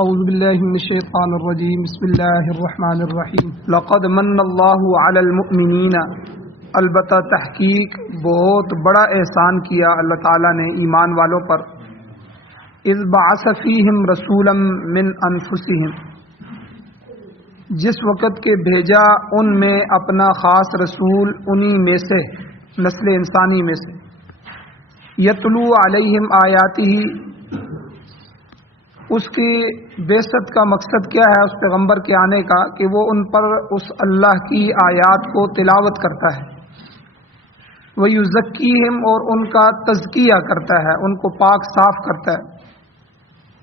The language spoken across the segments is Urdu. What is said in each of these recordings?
اعوذ باللہ من الشیطان الرجیم بسم اللہ الرحمن الرحیم لقد من اللہ علی المؤمنین، البتہ تحقیق بہت بڑا احسان کیا اللہ تعالیٰ نے ایمان والوں پر، اذ بعث فیہم رسولا من انفسہم، جس وقت کے بھیجا ان میں اپنا خاص رسول انہی میں سے، نسل انسانی میں سے، یتلو علیہم آیاتہ، اس کی بعثت کا مقصد کیا ہے اس پیغمبر کے آنے کا کہ وہ ان پر اس اللہ کی آیات کو تلاوت کرتا ہے، وَيُزَكِّيهِمْ، اور ان کا تزکیہ کرتا ہے، ان کو پاک صاف کرتا ہے،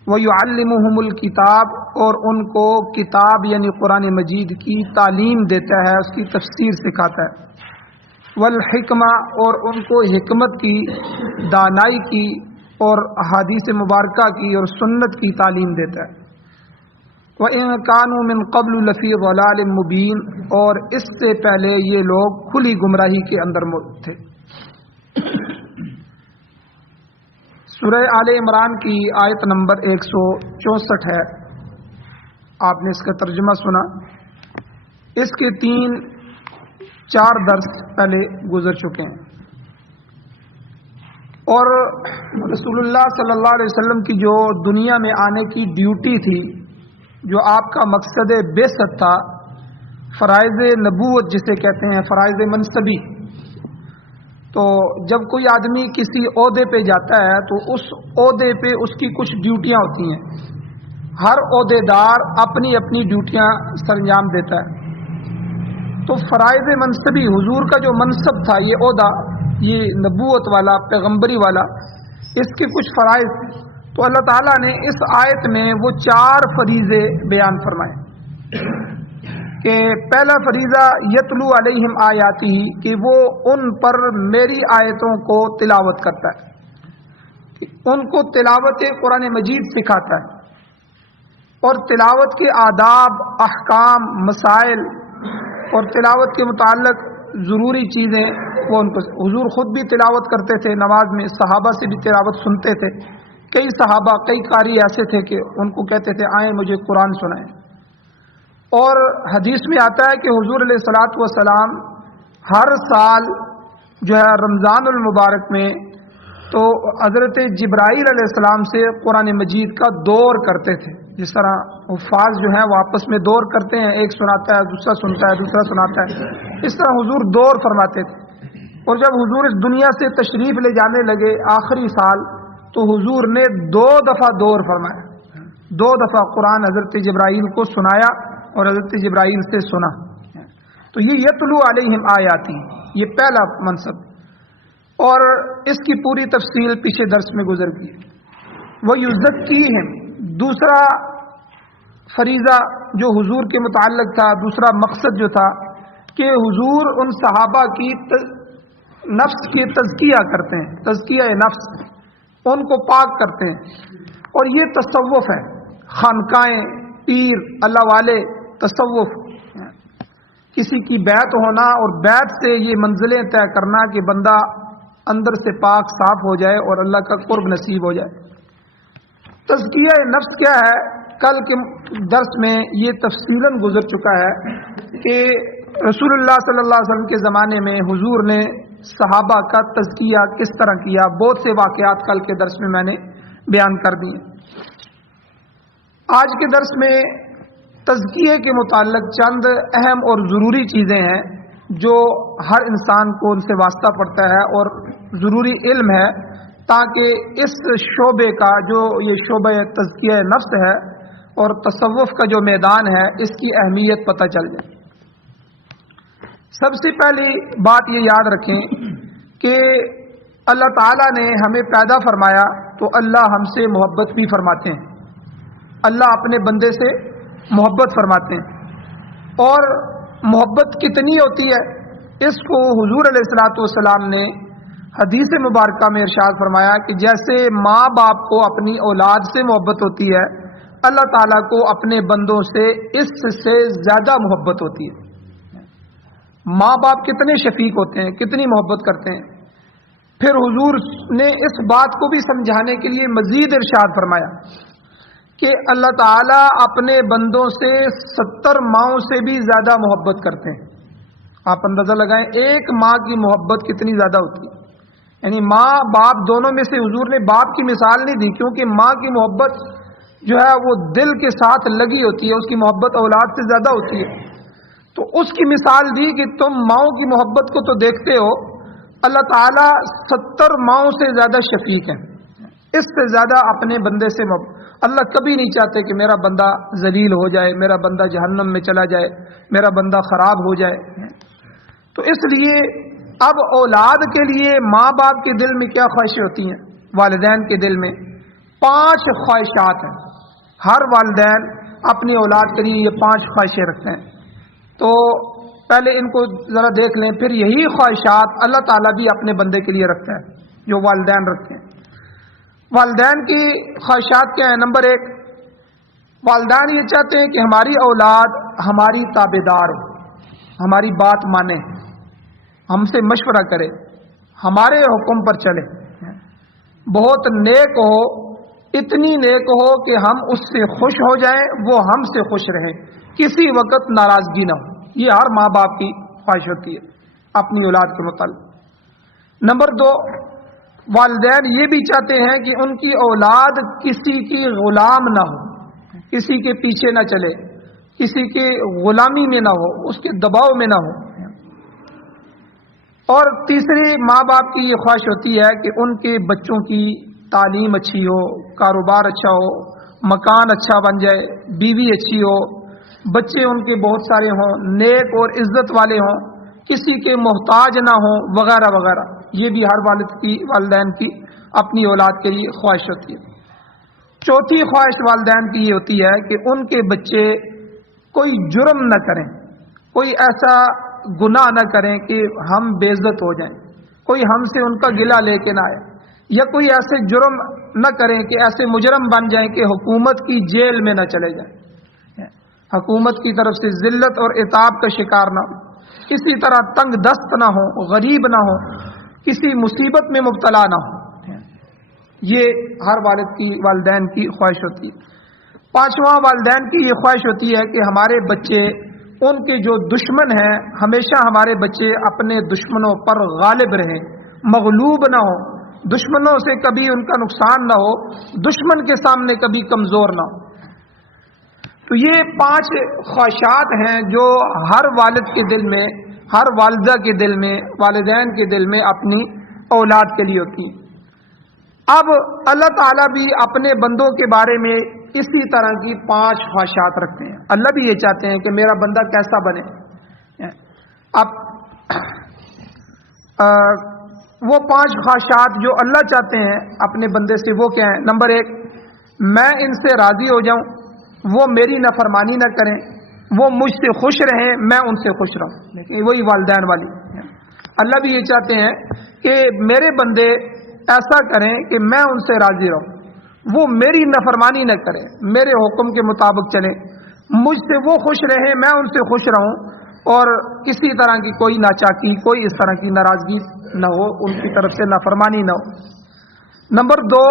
وَيُعَلِّمُهُمُ الْكِتَابَ، اور ان کو کتاب یعنی قرآن مجید کی تعلیم دیتا ہے، اس کی تفسیر سکھاتا ہے، وَالْحِكْمَةَ، اور ان کو حکمت کی، دانائی کی اور احادیث مبارکہ کی اور سنت کی تعلیم دیتا ہے، وَإِن كَانُوا مِن قَبْلُ لَفِي ضَلَالٍ مُبِينٍ، اور اس سے پہلے یہ لوگ کھلی گمراہی کے اندر تھے۔ سورہ آل عمران کی آیت نمبر 164 ہے، آپ نے اس کا ترجمہ سنا، اس کے 3-4 درس پہلے گزر چکے ہیں، اور رسول اللہ صلی اللہ علیہ وسلم کی جو دنیا میں آنے کی ڈیوٹی تھی، جو آپ کا مقصد بعثت تھا، فرائض نبوت جسے کہتے ہیں، فرائض منصبی، تو جب کوئی آدمی کسی عہدے پہ جاتا ہے تو اس عہدے پہ اس کی کچھ ڈیوٹیاں ہوتی ہیں، ہر عہدے دار اپنی اپنی ڈیوٹیاں سرانجام دیتا ہے، تو فرائض منصبی، حضور کا جو منصب تھا، یہ عہدہ، یہ نبوت والا، پیغمبری والا، اس کے کچھ فرائض تھے، تو اللہ تعالیٰ نے اس آیت میں وہ 4 فریضے بیان فرمائے کہ پہلا فریضہ یتلو علیہم آیاتی، کہ وہ ان پر میری آیتوں کو تلاوت کرتا ہے، ان کو تلاوت قرآن مجید سکھاتا ہے، اور تلاوت کے آداب، احکام، مسائل اور تلاوت کے متعلق ضروری چیزیں وہ ان کو، حضور خود بھی تلاوت کرتے تھے نماز میں، صحابہ سے بھی تلاوت سنتے تھے، کئی صحابہ، کئی قاری ایسے تھے کہ ان کو کہتے تھے آئیں مجھے قرآن سنائیں، اور حدیث میں آتا ہے کہ حضور علیہ الصلوۃ والسلام ہر سال جو ہے رمضان المبارک میں تو حضرت جبرائیل علیہ السلام سے قرآن مجید کا دور کرتے تھے، جس طرح حفاظ جو ہیں وہ آپس میں دور کرتے ہیں، ایک سناتا ہے، دوسرا سنتا ہے، دوسرا سناتا ہے، اس طرح حضور دور فرماتے تھے، اور جب حضور اس دنیا سے تشریف لے جانے لگے آخری سال، تو حضور نے 2 دفعہ دور فرمایا، 2 دفعہ قرآن حضرت جبرائیل کو سنایا اور حضرت جبرائیل سے سنا، تو یہ یتلو علیہم آیاتی، یہ پہلا منصب، اور اس کی پوری تفصیل پیچھے درس میں گزر گئی۔ وَيُزَكِّيهِمْ، دوسرا فریضہ جو حضور کے متعلق تھا، دوسرا مقصد جو تھا کہ حضور ان صحابہ کی نفس کی تزکیہ کرتے ہیں، تزکیہ نفس، ان کو پاک کرتے ہیں، اور یہ تصوف ہے، خانقاہیں، پیر، اللہ والے، تصوف، کسی کی بیعت ہونا اور بیعت سے یہ منزلیں طے کرنا کہ بندہ اندر سے پاک صاف ہو جائے اور اللہ کا قرب نصیب ہو جائے۔ تزکیہ نفس کیا ہے؟ کل کے درس میں یہ تفصیلاً گزر چکا ہے کہ رسول اللہ صلی اللہ علیہ وسلم کے زمانے میں حضور نے صحابہ کا تزکیہ کس طرح کیا، بہت سے واقعات کل کے درس میں نے بیان کر دیے۔ آج کے درس میں تزکیے کے متعلق چند اہم اور ضروری چیزیں ہیں جو ہر انسان کو ان سے واسطہ پڑتا ہے اور ضروری علم ہے، تاکہ اس شعبے کا، جو یہ شعبہ تزکیہ نفس ہے اور تصوف کا جو میدان ہے، اس کی اہمیت پتہ چل جائے۔ سب سے پہلی بات یہ یاد رکھیں کہ اللہ تعالیٰ نے ہمیں پیدا فرمایا تو اللہ ہم سے محبت بھی فرماتے ہیں، اللہ اپنے بندے سے محبت فرماتے ہیں، اور محبت کتنی ہوتی ہے اس کو حضور علیہ الصلوۃ والسلام نے حدیث مبارکہ میں ارشاد فرمایا کہ جیسے ماں باپ کو اپنی اولاد سے محبت ہوتی ہے، اللہ تعالیٰ کو اپنے بندوں سے اس سے زیادہ محبت ہوتی ہے۔ ماں باپ کتنے شفیق ہوتے ہیں، کتنی محبت کرتے ہیں۔ پھر حضور نے اس بات کو بھی سمجھانے کے لیے مزید ارشاد فرمایا کہ اللہ تعالیٰ اپنے بندوں سے 70 ماؤں سے بھی زیادہ محبت کرتے ہیں. آپ اندازہ لگائیں ایک ماں کی محبت کتنی زیادہ ہوتی ہے. یعنی ماں باپ دونوں میں سے حضور نے باپ کی مثال نہیں دی، کیونکہ ماں کی محبت جو ہے وہ دل کے ساتھ لگی ہوتی ہے، اس کی محبت اولاد سے زیادہ ہوتی ہے. تو اس کی مثال دی کہ تم ماؤں کی محبت کو تو دیکھتے ہو، اللہ تعالیٰ 70 ماؤں سے زیادہ شفیق ہیں، اس سے زیادہ اپنے بندے سے اللہ کبھی نہیں چاہتے کہ میرا بندہ ذلیل ہو جائے، میرا بندہ جہنم میں چلا جائے، میرا بندہ خراب ہو جائے. تو اس لیے اب اولاد کے لیے ماں باپ کے دل میں کیا خواہشیں ہوتی ہیں؟ والدین کے دل میں 5 خواہشات ہیں. ہر والدین اپنی اولاد کے لیے یہ 5 خواہشیں رکھتے ہیں. تو پہلے ان کو ذرا دیکھ لیں، پھر یہی خواہشات اللہ تعالیٰ بھی اپنے بندے کے لیے رکھتا ہے جو والدین رکھتے ہیں. والدین کی خواہشات کیا ہیں؟ نمبر 1، والدین یہ چاہتے ہیں کہ ہماری اولاد ہماری تابع دار ہو، ہماری بات مانے، ہم سے مشورہ کرے، ہمارے حکم پر چلے، بہت نیک ہو، اتنی نیک ہو کہ ہم اس سے خوش ہو جائیں، وہ ہم سے خوش رہیں، کسی وقت ناراضگی نہ ہو. یہ ہر ماں باپ کی خواہش ہوتی ہے اپنی اولاد کے متعلق. نمبر 2، والدین یہ بھی چاہتے ہیں کہ ان کی اولاد کسی کی غلام نہ ہو، کسی کے پیچھے نہ چلے، کسی کے غلامی میں نہ ہو، اس کے دباؤ میں نہ ہو. اور تیسری ماں باپ کی یہ خواہش ہوتی ہے کہ ان کے بچوں کی تعلیم اچھی ہو، کاروبار اچھا ہو، مکان اچھا بن جائے، بیوی اچھی ہو، بچے ان کے بہت سارے ہوں، نیک اور عزت والے ہوں، کسی کے محتاج نہ ہوں، وغیرہ وغیرہ. یہ بھی ہر والدین کی اپنی اولاد کے لیے خواہش ہوتی ہے. چوتھی خواہش والدین کی یہ ہوتی ہے کہ ان کے بچے کوئی جرم نہ کریں، کوئی ایسا گناہ نہ کریں کہ ہم بے عزت ہو جائیں، کوئی ہم سے ان کا گلہ لے کے نہ آئے، یا کوئی ایسے جرم نہ کریں کہ ایسے مجرم بن جائیں کہ حکومت کی جیل میں نہ چلے جائیں، حکومت کی طرف سے ذلت اور عتاب کا شکار نہ ہو، اسی طرح تنگ دست نہ ہو، غریب نہ ہو، کسی مصیبت میں مبتلا نہ ہو. یہ ہر والدین کی خواہش ہوتی ہے. 5واں، والدین کی یہ خواہش ہوتی ہے کہ ہمارے بچے، ان کے جو دشمن ہیں، ہمیشہ ہمارے بچے اپنے دشمنوں پر غالب رہیں، مغلوب نہ ہو، دشمنوں سے کبھی ان کا نقصان نہ ہو، دشمن کے سامنے کبھی کمزور نہ ہو. تو یہ 5 خواہشات ہیں جو ہر والد کے دل میں، ہر والدہ کے دل میں، والدین کے دل میں اپنی اولاد کے لیے ہوتی ہیں. اب اللہ تعالیٰ بھی اپنے بندوں کے بارے میں اسی طرح کی 5 خواہشات رکھتے ہیں. اللہ بھی یہ چاہتے ہیں کہ میرا بندہ کیسا بنے. اب وہ 5 خواہشات جو اللہ چاہتے ہیں اپنے بندے سے وہ کیا ہیں؟ نمبر 1، میں ان سے راضی ہو جاؤں، وہ میری نافرمانی نہ کریں، وہ مجھ سے خوش رہیں، میں ان سے خوش رہوں. لیکن وہی والدین والی. اللہ بھی یہ چاہتے ہیں کہ میرے بندے ایسا کریں کہ میں ان سے راضی رہوں، وہ میری نافرمانی نہ کریں، میرے حکم کے مطابق چلیں، مجھ سے وہ خوش رہیں، میں ان سے خوش رہوں، اور کسی طرح کی کوئی ناچاکی، کوئی اس طرح کی ناراضگی نہ ہو، ان کی طرف سے نافرمانی نہ ہو. نمبر 2،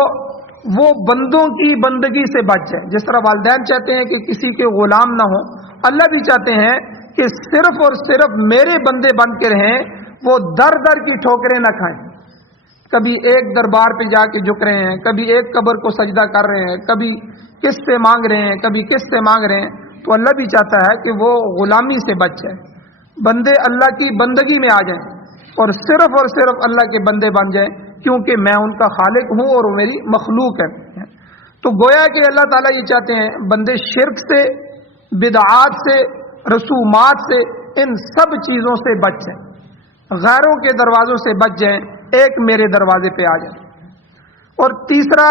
وہ بندوں کی بندگی سے بچ جائیں. جس طرح والدین چاہتے ہیں کہ کسی کے غلام نہ ہوں، اللہ بھی چاہتے ہیں کہ صرف اور صرف میرے بندے بن کے رہیں، وہ در در کی ٹھوکریں نہ کھائیں. کبھی ایک دربار پہ جا کے جھک رہے ہیں، کبھی ایک قبر کو سجدہ کر رہے ہیں، کبھی کس سے مانگ رہے ہیں، کبھی کس سے مانگ رہے ہیں. تو اللہ بھی چاہتا ہے کہ وہ غلامی سے بچ جائیں، بندے اللہ کی بندگی میں آ جائیں اور صرف اللہ کے بندے بن جائیں، کیونکہ میں ان کا خالق ہوں اور وہ میری مخلوق ہے. تو گویا کہ اللہ تعالیٰ یہ چاہتے ہیں بندے شرک سے، بدعات سے، رسومات سے، ان سب چیزوں سے بچ جائیں، غیروں کے دروازوں سے بچ جائیں، ایک میرے دروازے پہ آ جائیں. اور تیسرا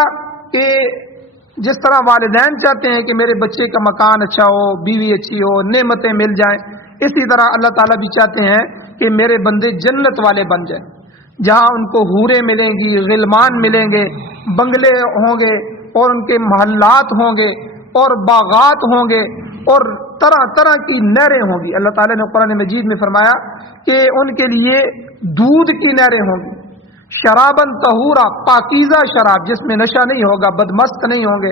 کہ جس طرح والدین چاہتے ہیں کہ میرے بچے کا مکان اچھا ہو، بیوی اچھی ہو، نعمتیں مل جائیں، اسی طرح اللہ تعالیٰ بھی چاہتے ہیں کہ میرے بندے جنت والے بن جائیں، جہاں ان کو حوریں ملیں گی، غلمان ملیں گے، بنگلے ہوں گے، اور ان کے محلات ہوں گے، اور باغات ہوں گے، اور طرح طرح کی نہریں ہوں گی. اللہ تعالیٰ نے قرآن مجید میں فرمایا کہ ان کے لیے دودھ کی نہریں ہوں گی، شراباً طہورا، پاکیزہ شراب جس میں نشہ نہیں ہوگا، بدمست نہیں ہوں گے،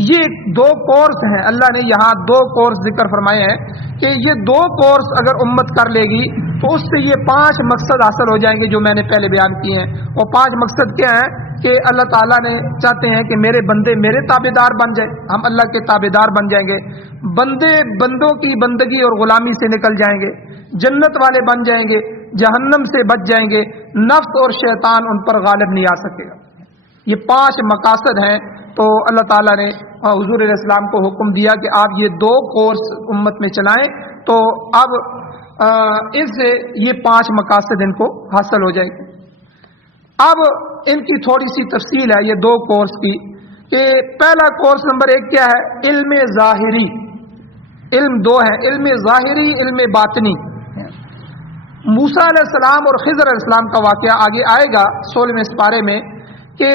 یہ 2 کورس ہیں، اللہ نے یہاں 2 کورس ذکر فرمائے ہیں کہ یہ 2 کورس اگر امت کر لے گی تو اس سے یہ 5 مقصد حاصل ہو جائیں گے جو میں نے پہلے بیان کیے ہیں۔ وہ 5 مقصد کیا ہیں کہ اللہ تعالیٰ نے چاہتے ہیں کہ میرے بندے میرے تابعدار بن جائیں، ہم اللہ کے تابعدار بن جائیں گے، بندے بندوں کی بندگی اور غلامی سے نکل جائیں گے، جنت والے بن جائیں گے، جہنم سے بچ جائیں گے، نفس اور شیطان ان پر غالب نہیں آ سکے گا۔ یہ 5 مقاصد ہیں۔ تو اللہ تعالیٰ نے حضور علیہ السلام کو حکم دیا کہ آپ یہ 2 کورس امت میں چلائیں، تو اب اس سے یہ 5 مقاصد ان کو حاصل ہو جائیں گے۔ اب ان کی تھوڑی سی تفصیل ہے یہ 2 کورس کی، کہ پہلا کورس نمبر 1 کیا ہے؟ علم ظاہری۔ علم 2 ہے، علم ظاہری، علم باطنی۔ موسیٰ علیہ السلام اور خضر علیہ السلام کا واقعہ آگے آئے گا 16ویں سپارے میں، کہ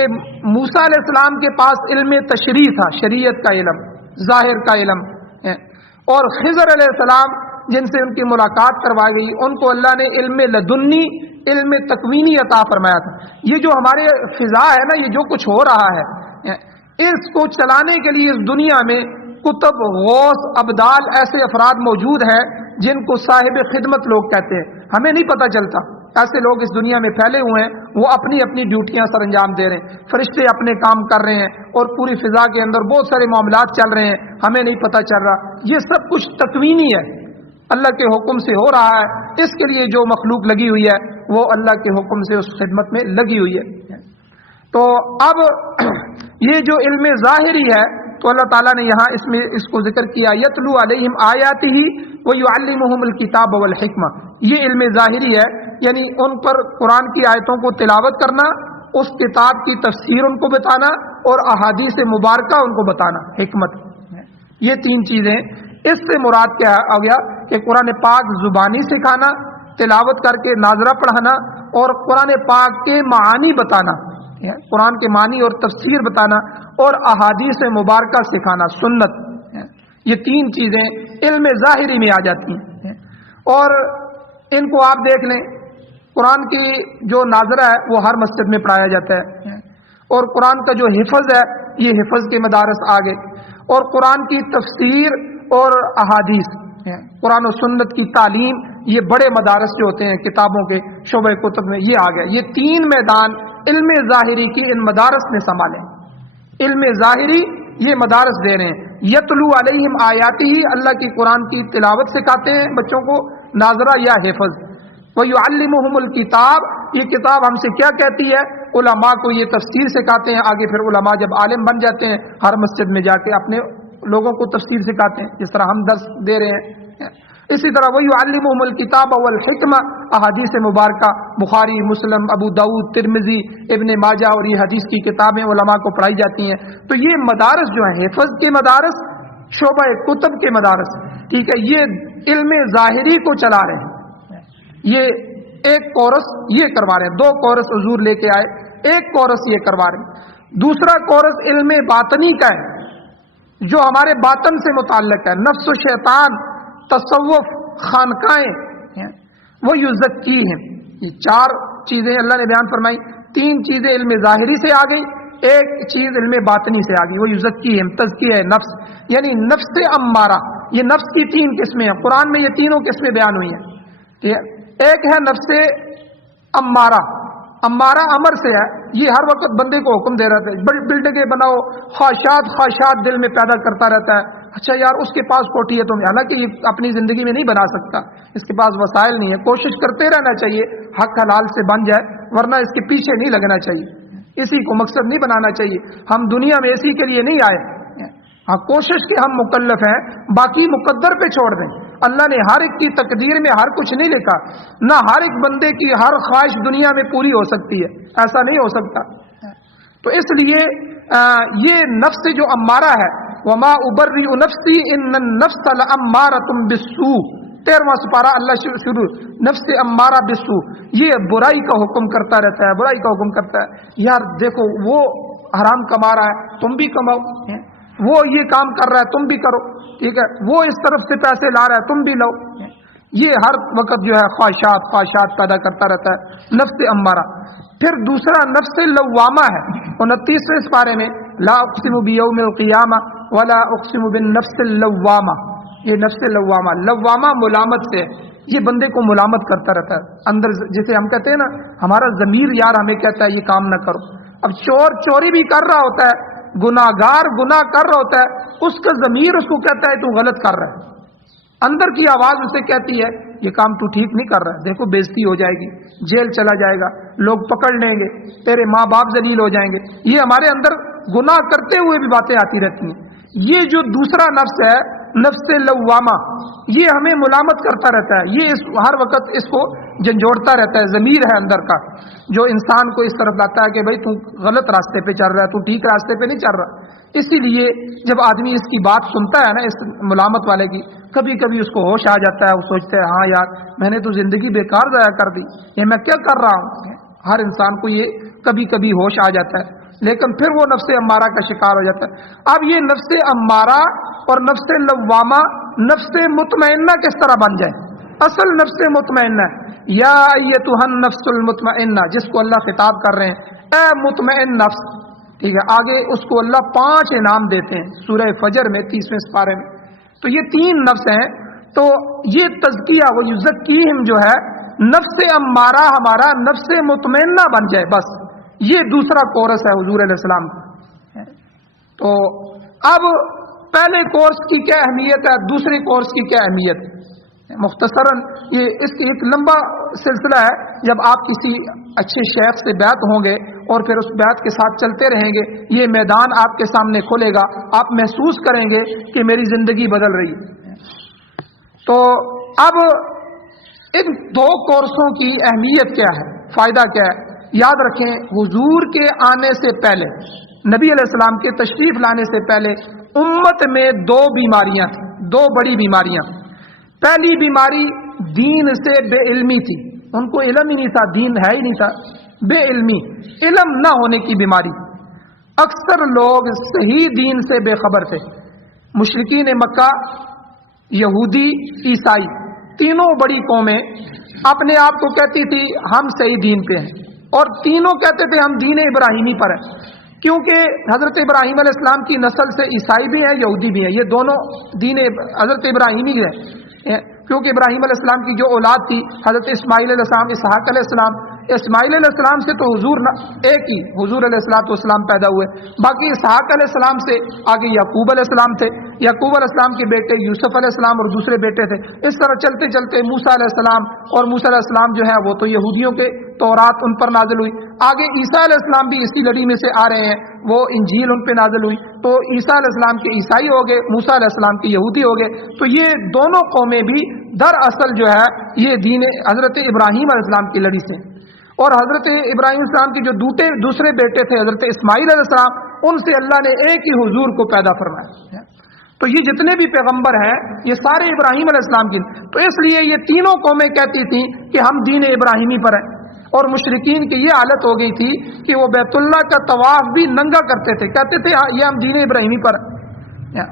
موسیٰ علیہ السلام کے پاس علم تشریع تھا، شریعت کا علم، ظاہر کا علم ہے، اور خضر علیہ السلام جن سے ان کی ملاقات کروائی گئی ان کو اللہ نے علم لدنی، علم تکوینی عطا فرمایا تھا۔ یہ جو ہمارے فضا ہے نا، یہ جو کچھ ہو رہا ہے، اس کو چلانے کے لیے اس دنیا میں کتب، غوث، ابدال ایسے افراد موجود ہیں جن کو صاحب خدمت لوگ کہتے ہیں۔ ہمیں نہیں پتہ چلتا، ایسے لوگ اس دنیا میں پھیلے ہوئے ہیں، وہ اپنی اپنی ڈیوٹیاں سر انجام دے رہے ہیں، فرشتے اپنے کام کر رہے ہیں، اور پوری فضا کے اندر بہت سارے معاملات چل رہے ہیں، ہمیں نہیں پتہ چل رہا۔ یہ سب کچھ تکوینی ہے، اللہ کے حکم سے ہو رہا ہے۔ اس کے لیے جو مخلوق لگی ہوئی ہے وہ اللہ کے حکم سے اس خدمت میں لگی ہوئی ہے۔ تو اب یہ جو علم ظاہری ہے تو اللہ تعالیٰ نے یہاں اس کو ذکر کیا، یتلو علیہم آیاتہ ویعلمہم الکتاب والحکمہ۔ یہ علم ظاہری ہے، یعنی ان پر قرآن کی آیتوں کو تلاوت کرنا، اس کتاب کی تفسیر ان کو بتانا، اور احادیث مبارکہ ان کو بتانا، حکمت۔ یہ 3 چیزیں۔ اس سے مراد کیا آ گیا کہ قرآن پاک زبانی سکھانا، تلاوت کر کے ناظرہ پڑھانا، اور قرآن پاک کے معانی بتانا، قرآن کے معنی اور تفسیر بتانا، اور احادیث مبارکہ سکھانا، سنت۔ یہ 3 چیزیں علم ظاہری میں آ جاتی ہیں، اور ان کو آپ دیکھ لیں، قرآن کی جو ناظرہ ہے وہ ہر مسجد میں پڑھایا جاتا ہے، اور قرآن کا جو حفظ ہے یہ حفظ کے مدارس آ گئے، اور قرآن کی تفسیر اور احادیث، قرآن و سنت کی تعلیم، یہ بڑے مدارس جو ہوتے ہیں کتابوں کے شعبہ کتب میں یہ آ گئے۔ یہ 3 میدان علم ظاہری کی ان مدارس نے سنبھالے۔ علم ظاہری یہ مدارس دے رہے ہیں، یتلو علیہم آیاتہ، اللہ کی قرآن کی تلاوت سکھاتے ہیں بچوں کو، ناظرہ یا حفظ، ویعلمہم الکتاب، یہ کتاب ہم سے کیا کہتی ہے، علماء کو یہ تفسیر سکھاتے ہیں۔ آگے پھر علماء جب عالم بن جاتے ہیں ہر مسجد میں جا کے اپنے لوگوں کو تفسیر سکھاتے ہیں، جس طرح ہم درس دے رہے ہیں۔ اسی طرح ویعلمہم الکتاب والحکمہ، احادیث مبارکہ، بخاری، مسلم، ابو داؤد، ترمذی، ابن ماجہ، اور یہ حدیث کی کتابیں علماء کو پڑھائی جاتی ہیں۔ تو یہ مدارس جو ہیں، حفظ کے مدارس، شعبہ کتب کے مدارس، ٹھیک ہے، یہ علم ظاہری کو چلا رہے ہیں۔ یہ ایک کورس یہ کروا رہے ہیں، 2 کورس حضور لے کے آئے، ایک کورس یہ کروا رہے ہیں۔ دوسرا کورس علم باطنی کا ہے، جو ہمارے باطن سے متعلق ہے، نفس و شیطان، تصوف، خانقاہیں، وہ یزکیہم۔ یہ 4 چیزیں اللہ نے بیان فرمائی، 3 چیزیں علم ظاہری سے آ گئی، ایک چیز علم باطنی سے آ گئی، وہ یزکیہم، تزکیہ نفس، یعنی نفس امارہ۔ یہ نفس کی 3 قسمیں ہیں، قرآن میں یہ تینوں قسمیں بیان ہوئی ہیں۔ ایک ہے نفس امارہ، امارہ امر سے ہے، یہ ہر وقت بندے کو حکم دے رہتا ہے، بلڈنگیں بناؤ، خواہشات دل میں پیدا کرتا رہتا ہے۔ اچھا یار اس کے پاس کوٹھی ہے، تو حالانکہ یہ اپنی زندگی میں نہیں بنا سکتا، اس کے پاس وسائل نہیں ہے، کوشش کرتے رہنا چاہیے حق حلال سے بن جائے، ورنہ اس کے پیچھے نہیں لگنا چاہیے، اسی کو مقصد نہیں بنانا چاہیے۔ ہم دنیا میں اسی کے لیے نہیں آئے، ہاں کوشش کے ہم مکلف ہیں، باقی مقدر پہ چھوڑ دیں۔ اللہ نے ہر ایک کی تقدیر میں ہر کچھ نہیں لکھا، نہ ہر ایک بندے کی ہر خواہش دنیا میں پوری ہو سکتی ہے، ایسا نہیں ہو سکتا۔ تو اس لیے یہ نفس جو امارہ ہے، وما ابرئ نفسی ان النفس لامارۃ بالسوء، 13واں سپارہ اللہ شروع، نفس امارہ بالسوء، یہ برائی کا حکم کرتا رہتا ہے، برائی کا حکم کرتا ہے۔ یار دیکھو وہ حرام کما رہا ہے، تم بھی کماؤ، وہ یہ کام کر رہا ہے تم بھی کرو، ٹھیک ہے، وہ اس طرف سے پیسے لا رہا ہے تم بھی لو۔ یہ ہر وقت جو ہے خواہشات پیدا کرتا رہتا ہے، نفس امارہ۔ پھر دوسرا نفس لوامہ ہے، 29ویں سپارے میں لا اقسم بیوم القیامہ ولا اقسم بالنفس اللوامہ. یہ نفس لوامہ، لوامہ ملامت سے، یہ بندے کو ملامت کرتا رہتا ہے اندر، جسے ہم کہتے ہیں نا ہمارا ضمیر یار ہمیں کہتا ہے یہ کام نہ کرو. اب چور چوری بھی کر رہا ہوتا ہے، گناہگار گناہ کر رہا ہوتا ہے، اس کا ضمیر اس کو کہتا ہے تو غلط کر رہا ہے، اندر کی آواز اسے کہتی ہے یہ کام تو ٹھیک نہیں کر رہا ہے، دیکھو بےزتی ہو جائے گی، جیل چلا جائے گا، لوگ پکڑ لیں گے، تیرے ماں باپ ذلیل ہو جائیں گے. یہ ہمارے اندر گناہ کرتے ہوئے بھی باتیں آتی رہتی ہیں. یہ جو دوسرا نفس ہے نفس لوامہ، یہ ہمیں ملامت کرتا رہتا ہے، یہ ہر وقت اس کو جھنجھوڑتا رہتا ہے. ضمیر ہے اندر کا جو انسان کو اس طرف لاتا ہے کہ بھائی تو غلط راستے پہ چل رہا ہے، تو ٹھیک راستے پہ نہیں چل رہا. اسی لیے جب آدمی اس کی بات سنتا ہے نا اس ملامت والے کی، کبھی کبھی اس کو ہوش آ جاتا ہے، وہ سوچتا ہے ہاں یار میں نے تو زندگی بیکار ضائع کر دی، یہ میں کیا کر رہا ہوں. ہر انسان کو یہ کبھی کبھی ہوش آ جاتا ہے، لیکن پھر وہ نفس امارہ کا شکار ہو جاتا ہے. اب یہ نفس امارہ اور نفس لوامہ نفس مطمئنہ کس طرح بن جائے؟ اصل نفس مطمئنہ یا ایتھا النفس المطمئنہ، جس کو اللہ خطاب کر رہے ہیں اے مطمئن نفس. ٹھیک ہے، آگے اس کو اللہ 5 انعام دیتے ہیں سورہ فجر میں 30ویں سپارے میں. تو یہ 3 نفس ہیں. تو یہ تزکیہ وہ یزکیہم جو ہے، نفس امارہ ہمارا نفس مطمئنہ بن جائے، بس یہ دوسرا کورس ہے حضور علیہ السلام. تو اب پہلے کورس کی کیا اہمیت ہے، دوسرے کورس کی کیا اہمیت ہے؟ مختصراً یہ اس کی ایک لمبا سلسلہ ہے. جب آپ کسی اچھے شیخ سے بیعت ہوں گے اور پھر اس بیعت کے ساتھ چلتے رہیں گے، یہ میدان آپ کے سامنے کھلے گا، آپ محسوس کریں گے کہ میری زندگی بدل رہی ہے. تو اب ان 2 کورسوں کی اہمیت کیا ہے، فائدہ کیا ہے؟ یاد رکھیں حضور کے آنے سے پہلے، نبی علیہ السلام کے تشریف لانے سے پہلے امت میں 2 بیماریاں تھیں، 2 بڑی بیماریاں. پہلی بیماری دین سے بے علمی تھی، ان کو علم ہی نہیں تھا، دین ہے ہی نہیں تھا. بے علمی، علم نہ ہونے کی بیماری. اکثر لوگ صحیح دین سے بے خبر تھے. مشرکین مکہ، یہودی، عیسائی، تینوں بڑی قومیں اپنے آپ کو کہتی تھی ہم صحیح دین پہ ہیں، اور تینوں کہتے تھے ہم دین ابراہیمی پر ہیں. کیونکہ حضرت ابراہیم علیہ السلام کی نسل سے عیسائی بھی ہیں، یہودی بھی ہیں، یہ دونوں دین حضرت ابراہیمی ہے. کیونکہ ابراہیم علیہ السلام کی جو اولاد تھی حضرت اسماعیل علیہ السلام، اسحاق علیہ السلام، اسماعیل علیہ السلام سے تو حضور ایک ہی حضور علیہ السلام پیدا ہوئے. باقی اسحاق علیہ السلام سے آگے یعقوب علیہ السلام تھے، یعقوب علیہ السلام کے بیٹے یوسف علیہ السلام اور دوسرے بیٹے تھے. اس طرح چلتے چلتے موسیٰ علیہ السلام، اور موسیٰ علیہ السلام جو ہے وہ تو یہودیوں کے تورات ان پر نازل ہوئی. آگے عیسیٰ علیہ السلام بھی اسی لڑی میں سے آ رہے ہیں، وہ انجیل ان پہ نازل ہوئی. تو عیسیٰ علیہ السلام کے عیسائی ہو گئے، موسیٰ علیہ السلام کے یہودی ہو گئے. تو یہ دونوں قومیں بھی دراصل جو ہے یہ دین حضرت ابراہیم علیہ السلام کی لڑی سے. اور حضرت ابراہیم علیہ السلام کے جو دوسرے بیٹے تھے حضرت اسماعیل علیہ السلام، ان سے اللہ نے ایک ہی حضور کو پیدا فرمایا. تو یہ جتنے بھی پیغمبر ہیں یہ سارے ابراہیم علیہ السلام کی. تو اس لیے یہ تینوں قومیں کہتی تھیں کہ ہم دین ابراہیمی پر ہیں. اور مشرکین کی یہ حالت ہو گئی تھی کہ وہ بیت اللہ کا طواف بھی ننگا کرتے تھے، کہتے تھے یہ ہم دین ابراہیمی پر،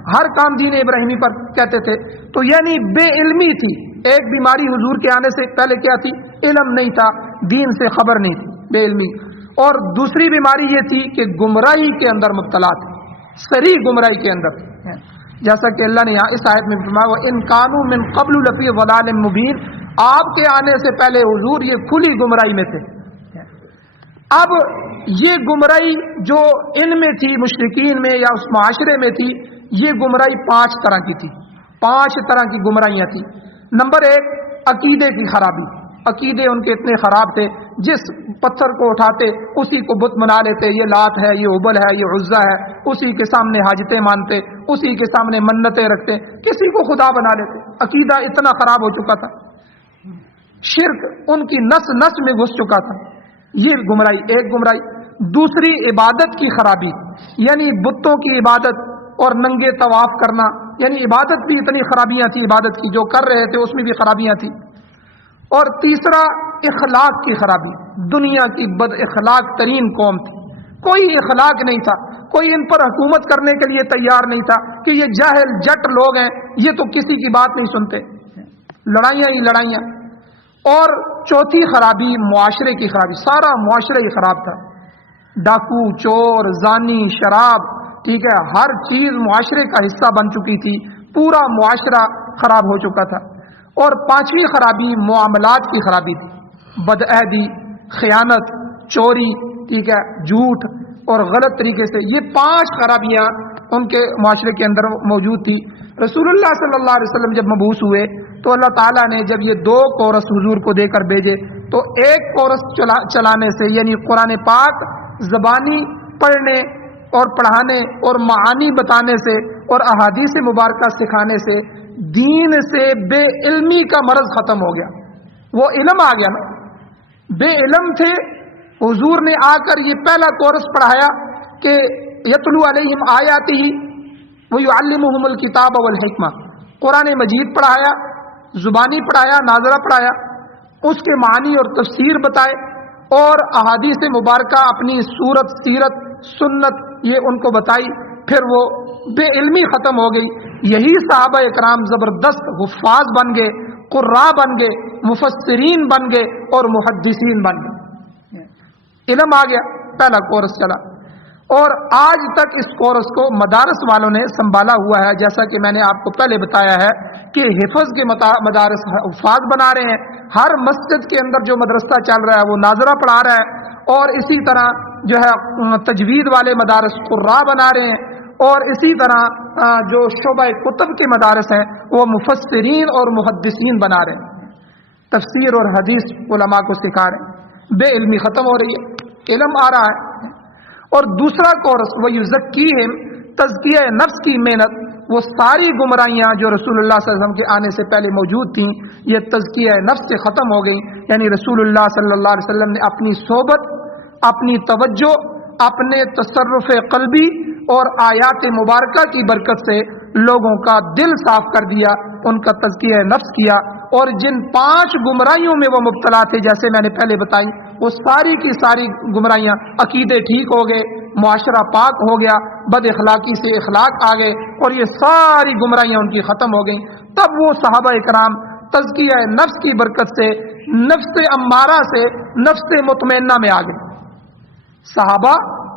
ہر کام دین ابراہیمی پر کہتے تھے. تو یعنی بے علمی تھی. ایک بیماری حضور کے آنے سے پہلے کیا تھی؟ علم نہیں تھا، دین سے خبر نہیں تھی، بے علمی. اور دوسری بیماری یہ تھی کہ گمراہی کے اندر مبتلا تھے، صریح گمراہی کے اندر. جیسا کہ اللہ نے یہاں اس آیت میں فرمایا وَإِن كَانُوا مِن قَبْلُ لَفِي ضَلَالٍ مُبِينٍ، آپ کے آنے سے پہلے حضور یہ کھلی گمراہی میں تھے. اب یہ گمراہی جو ان میں تھی، مشرکین میں یا اس معاشرے میں تھی، یہ گمراہی 5 طرح کی تھی. 5 طرح کی گمراہیاں تھیں. نمبر 1 عقیدے کی خرابی. عقیدے ان کے اتنے خراب تھے، جس پتھر کو اٹھاتے اسی کو بت بنا لیتے، یہ لات ہے، یہ ابل ہے، یہ عزا ہے، اسی کے سامنے حاجتیں مانتے، اسی کے سامنے منتیں رکھتے، کسی کو خدا بنا لیتے. عقیدہ اتنا خراب ہو چکا تھا، شرک ان کی نس نس میں گھس چکا تھا. یہ گمراہی ایک گمراہی. دوسری عبادت کی خرابی، یعنی بتوں کی عبادت اور ننگے طواف کرنا، یعنی عبادت بھی اتنی خرابیاں تھیں، عبادت کی جو کر رہے تھے اس میں بھی خرابیاں تھیں. اور تیسرا اخلاق کی خرابی. دنیا کی بد اخلاق ترین قوم تھی، کوئی اخلاق نہیں تھا، کوئی ان پر حکومت کرنے کے لیے تیار نہیں تھا کہ یہ جاہل جٹ لوگ ہیں، یہ تو کسی کی بات نہیں سنتے، لڑائیاں ہی لڑائیاں. اور چوتھی خرابی معاشرے کی خرابی. سارا معاشرہ ہی خراب تھا. ڈاکو، چور، زانی، شراب، ٹھیک ہے، ہر چیز معاشرے کا حصہ بن چکی تھی، پورا معاشرہ خراب ہو چکا تھا۔ اور پانچویں خرابی معاملات کی خرابی تھی، بدعہدی، خیانت، چوری، ٹھیک ہے، جھوٹ اور غلط طریقے سے، یہ 5 خرابیاں ان کے معاشرے کے اندر موجود تھی۔ رسول اللہ صلی اللہ علیہ وسلم جب مبعوث ہوئے تو اللہ تعالیٰ نے جب یہ 2 کورس حضور کو دے کر بھیجے تو ایک کورس چلانے سے، یعنی قرآن پاک زبانی پڑھنے اور پڑھانے اور معانی بتانے سے اور احادیث مبارکہ سکھانے سے دین سے بے علمی کا مرض ختم ہو گیا۔ وہ علم آ گیا نا، بے علم تھے، حضور نے آ کر یہ پہلا کورس پڑھایا کہ یتلو علیہم آیاتہ ویعلمہم الکتاب والحکمہ، قرآن مجید پڑھایا، زبانی پڑھایا، ناظرہ پڑھایا، اس کے معنی اور تفسیر بتائے، اور احادیث مبارکہ اپنی صورت، سیرت، سنت یہ ان کو بتائی، پھر وہ بے علمی ختم ہو گئی۔ یہی صحابہ اکرام زبردست حفاظ بن گئے، قراء بن گئے، مفسرین بن گئے اور محدثین بن گئے۔ علم آ گیا، پہلا کورس چلا، اور آج تک اس کورس کو مدارس والوں نے سنبھالا ہوا ہے، جیسا کہ میں نے آپ کو پہلے بتایا ہے کہ حفظ کے مدارس حفاظ بنا رہے ہیں، ہر مسجد کے اندر جو مدرسہ چل رہا ہے وہ ناظرہ پڑھا رہا ہے، اور اسی طرح جو ہے تجوید والے مدارس قراء بنا رہے ہیں، اور اسی طرح جو شعبہ کتب کے مدارس ہیں وہ مفسرین اور محدثین بنا رہے ہیں، تفسیر اور حدیث علماء کو سکھا رہے ہیں۔ بے علمی ختم ہو رہی ہے، علم آ رہا ہے۔ اور دوسرا کورس وَيُزَكِّيهِمْ، تزکیہ نفس کی محنت، وہ ساری گمراہیاں جو رسول اللہ صلی اللہ علیہ وسلم کے آنے سے پہلے موجود تھیں یہ تزکیہ نفس سے ختم ہو گئی، یعنی رسول اللہ صلی اللہ علیہ وسلم نے اپنی صحبت، اپنی توجہ، اپنے تصرف قلبی اور آیات مبارکہ کی برکت سے لوگوں کا دل صاف کر دیا، ان کا تزکیہ نفس کیا، اور جن 5 گمراہیوں میں وہ مبتلا تھے جیسے میں نے پہلے بتائی، وہ ساری کی ساری گمراہیاں، عقیدے ٹھیک ہو گئے، معاشرہ پاک ہو گیا، بد اخلاقی سے اخلاق آ گئے، اور یہ ساری گمراہیاں ان کی ختم ہو گئیں۔ تب وہ صحابہ اکرام تزکیہ نفس کی برکت سے نفس امارہ سے نفس مطمئنہ میں آ گئے۔ صحابہ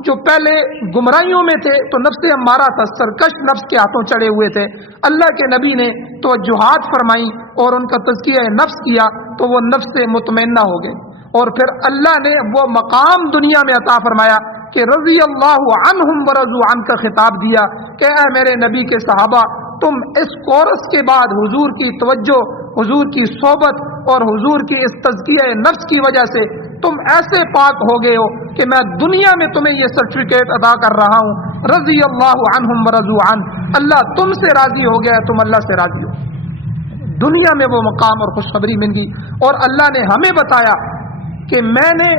جو پہلے گمراہیوں میں تھے تو نفس امارہ تھا، سرکش نفس کے ہاتھوں چڑھے ہوئے تھے، اللہ کے نبی نے توجہات فرمائی اور ان کا تزکیہ نفس کیا تو وہ نفس مطمئنہ ہو گئے، اور پھر اللہ نے وہ مقام دنیا میں عطا فرمایا کہ رضی اللہ عنہم ورضوا عنہ کا خطاب دیا کہ اے میرے نبی کے صحابہ، تم اس کورس کے بعد حضور کی توجہ، حضور کی صحبت اور حضور کی اس تزکیہ نفس کی وجہ سے تم ایسے پاک ہو گئے ہو کہ میں دنیا میں تمہیں یہ سرٹیفکیٹ ادا کر رہا ہوں، رضی اللہ عنہم ورضوا عنہ، اللہ تم سے راضی ہو گیا، تم اللہ سے راضی ہو۔ دنیا میں وہ مقام اور خوشخبری مل گئی، اور اللہ نے ہمیں بتایا کہ میں نے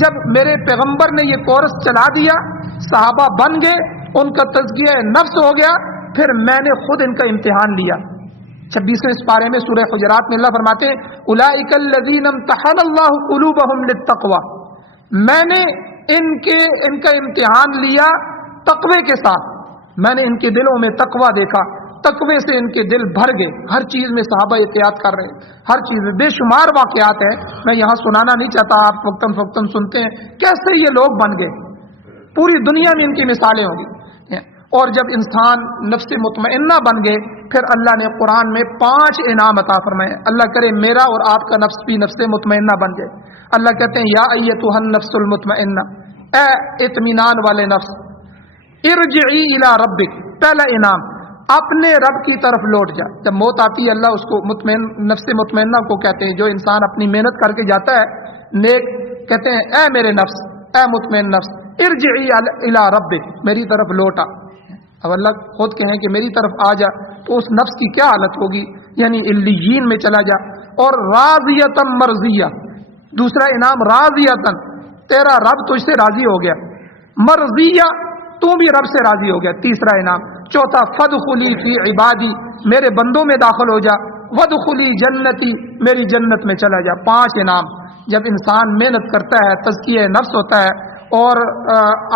جب میرے پیغمبر نے یہ کورس چلا دیا، صحابہ بن گئے، ان کا تزکیہ نفس ہو گیا، پھر میں نے خود ان کا امتحان لیا۔ 26ویں سپارے میں سورہ حجرات میں اللہ فرماتے ہیں اولئک الذین امتحن اللہ قلوبہم للتقوی، میں نے ان کا امتحان لیا تقوی کے ساتھ، میں نے ان کے دلوں میں تقوی دیکھا، تقوی سے ان کے دل بھر گئے، ہر چیز میں صحابہ احتیاط کر رہے ہیں، ہر چیز میں بے شمار واقعات ہیں، میں یہاں سنانا نہیں چاہتا، آپ وقتاً فوقتاً سنتے ہیں کیسے یہ لوگ بن گئے، پوری دنیا میں ان کی مثالیں ہوں گی۔ اور جب انسان نفس مطمئنہ بن گئے پھر اللہ نے قرآن میں 5 انعام عطا فرمائے، اللہ کرے میرا اور آپ کا نفس بھی نفس مطمئنہ بن گئے۔ اللہ کہتے ہیں یا ایتھا النفس المطمئنہ، اے اطمینان والے نفس، ارجعی الی ربک، پہلا انعام اپنے رب کی طرف لوٹ جا۔ جب موت آتی ہے اللہ اس کو نفس مطمئنہ کو کہتے ہیں، جو انسان اپنی محنت کر کے جاتا ہے نیک، کہتے ہیں اے میرے نفس، اے مطمئن نفس، ارجعی الی ربک، میری طرف لوٹا۔ اب اللہ خود کہیں کہ میری طرف آ جا تو اس نفس کی کیا حالت ہوگی، یعنی علیین میں چلا جا۔ اور راضیتم مرضیہ، دوسرا انعام راضیتن، تیرا رب تجھ سے راضی ہو گیا، مرضیہ تو بھی رب سے راضی ہو گیا، تیسرا انعام۔ چوتھا فادخلی فی عبادی، میرے بندوں میں داخل ہو جا، وادخلی جنتی، میری جنت میں چلا جا۔ 5 انعام۔ جب انسان محنت کرتا ہے، تزکیہ نفس ہوتا ہے اور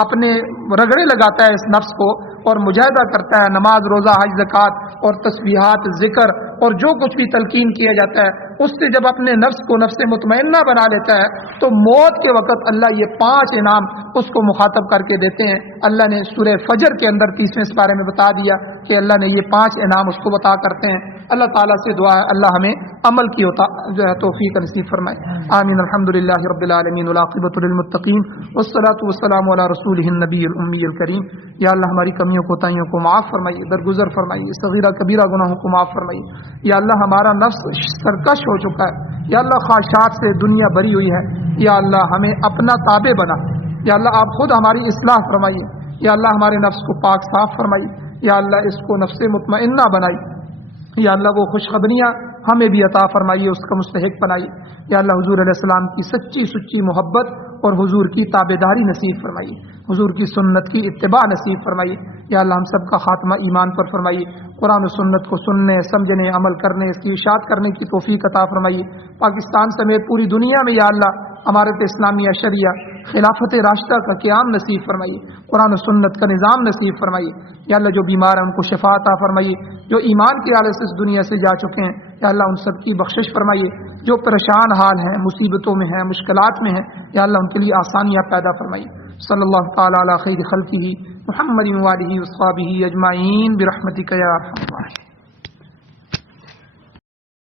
اپنے رگڑے لگاتا ہے اس نفس کو اور مجاہدہ کرتا ہے، نماز، روزہ، حج، زکوٰۃ اور تسبیحات، ذکر اور جو کچھ بھی تلقین کیا جاتا ہے اس سے جب اپنے نفس کو نفس مطمئنہ بنا لیتا ہے تو موت کے وقت اللہ یہ 5 انعام اس کو مخاطب کر کے دیتے ہیں. اللہ نے سورہ فجر کے اندر 30ویں سپارے میں بتا دیا کہ اللہ نے یہ 5 انعام اس کو بتا کرتے ہیں. اللہ تعالیٰ سے دعا ہے اللہ ہمیں عمل کی توفیق نصیب فرمائے. آمین. الحمدللہ رب العالمین والعاقبۃ للمتقین والصلاۃ والسلام علی رسولہ النبی الامی الکریم. یا اللہ ہماری کمیوں کوتاہیوں کو معاف فرمائیے، درگزر فرمائیے، صغیرہ کبیرہ گناہوں کو معاف فرمائیے. یا اللہ ہمارا نفس سرکش ہو چکا ہے، یا اللہ خواہشات سے دنیا بری ہوئی ہے، یا اللہ ہمیں اپنا تابع بنا. یا اللہ آپ خود ہماری اصلاح فرمائیے. یا اللہ ہمارے نفس کو پاک صاف فرمائیے. یا اللہ اس کو نفس مطمئنہ بنائیے. یا اللہ وہ خوشخبریاں ہمیں بھی عطا فرمائیے، اس کا مستحق بنائیے. یا اللہ حضور علیہ السلام کی سچی سچی محبت اور حضور کی تابعداری نصیب فرمائیے، حضور کی سنت کی اتباع نصیب فرمائیے. یا اللہ ہم سب کا خاتمہ ایمان پر فرمائیے. قرآن و سنت کو سننے، سمجھنے، عمل کرنے، اس کی اشاعت کرنے کی توفیق عطا فرمائیے. پاکستان سمیت پوری دنیا میں یا اللہ امارت اسلامیہ شریعہ خلافت راشدہ کا قیام نصیب فرمائیے، قرآن و سنت کا نظام نصیب فرمائیے. یا اللہ جو بیمار ہیں ان کو شفا عطا فرمائیے، جو ایمان کی حالت سے اس دنیا سے جا چکے ہیں یا اللہ ان سب کی بخشش فرمائیے. جو پریشان حال ہیں، مصیبتوں میں ہیں، مشکلات میں ہیں، یا اللہ ان کے لیے آسانیاں پیدا فرمائیے. صلی اللہ تعالی علی خیر خلقہ محمد و آلہ و صحبہ اجمعین برحمتک یا ارحم الراحمین.